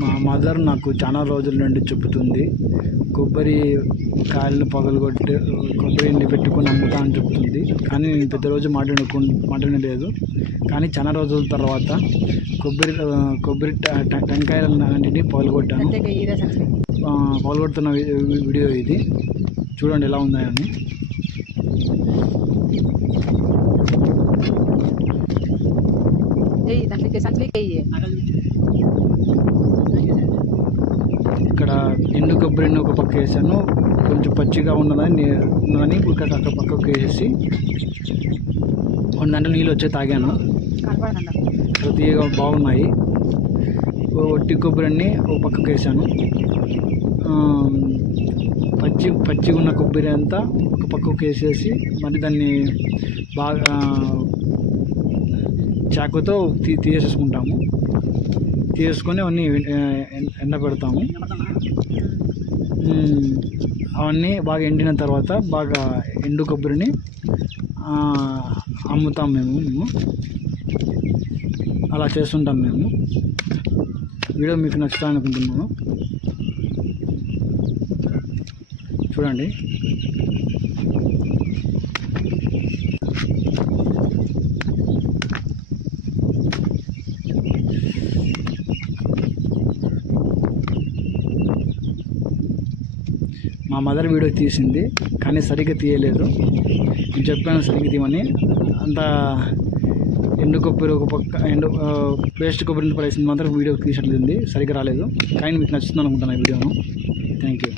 మా మదర్ నాకు చాలా రోజుల నుండి చెబుతుంది, కొబ్బరి కాయలను పగలగొట్టి కొబ్బరిని పెట్టుకొని అమ్ముతా అని చెప్తుంది. కానీ నేను పెద్ద రోజు మాట్లాడలేదు. కానీ చాలా రోజుల తర్వాత కొబ్బరి టెంకాయలన్నింటినీ పగలగొట్టాను. పగలగొడుతున్న వీడియో ఇది, చూడండి ఎలా ఉందని. ఇక్కడ ఎండు కొబ్బరిని ఒక పక్క వేసాను, కొంచెం పచ్చిగా ఉన్నదని అక్కడ పక్కకు వేసేసి కొన్ని దాంట్లో నీళ్ళు వచ్చే తాగాను. తీయగా బాగున్నాయి. ఒట్టి కొబ్బరిని ఒక పక్కకు వేసాను, పచ్చిగా ఉన్న కొబ్బరి అంతా ఒక పక్కకు వేసేసి మరి దాన్ని బాగా చాకుతో తీసేసుకుంటాము. తీసుకొని అవన్నీ ఎండ పెడతాము. అవన్నీ బాగా ఎండిన తర్వాత బాగా ఎండు కొబ్బరిని అమ్ముతాం మేము అలా చేస్తుంటాం మేము. వీడియో మీకు నచ్చుతాను అనుకుంటున్నాను. చూడండి. మా మదర్ వీడియో తీసింది కానీ సరిగ్గా తీయలేదు. నేను చెప్పాను సరిగ్గా తీయమని. అంత ఎండు కొబ్బరి ఒక పక్క పేస్ట్ కొబ్బరిని పడేసింది మాత్రం వీడియో తీసినట్లుంది, సరిగ్గా రాలేదు. కానీ మీకు నచ్చుతుంది అనుకుంటున్నాను ఈ వీడియోను. Thank you.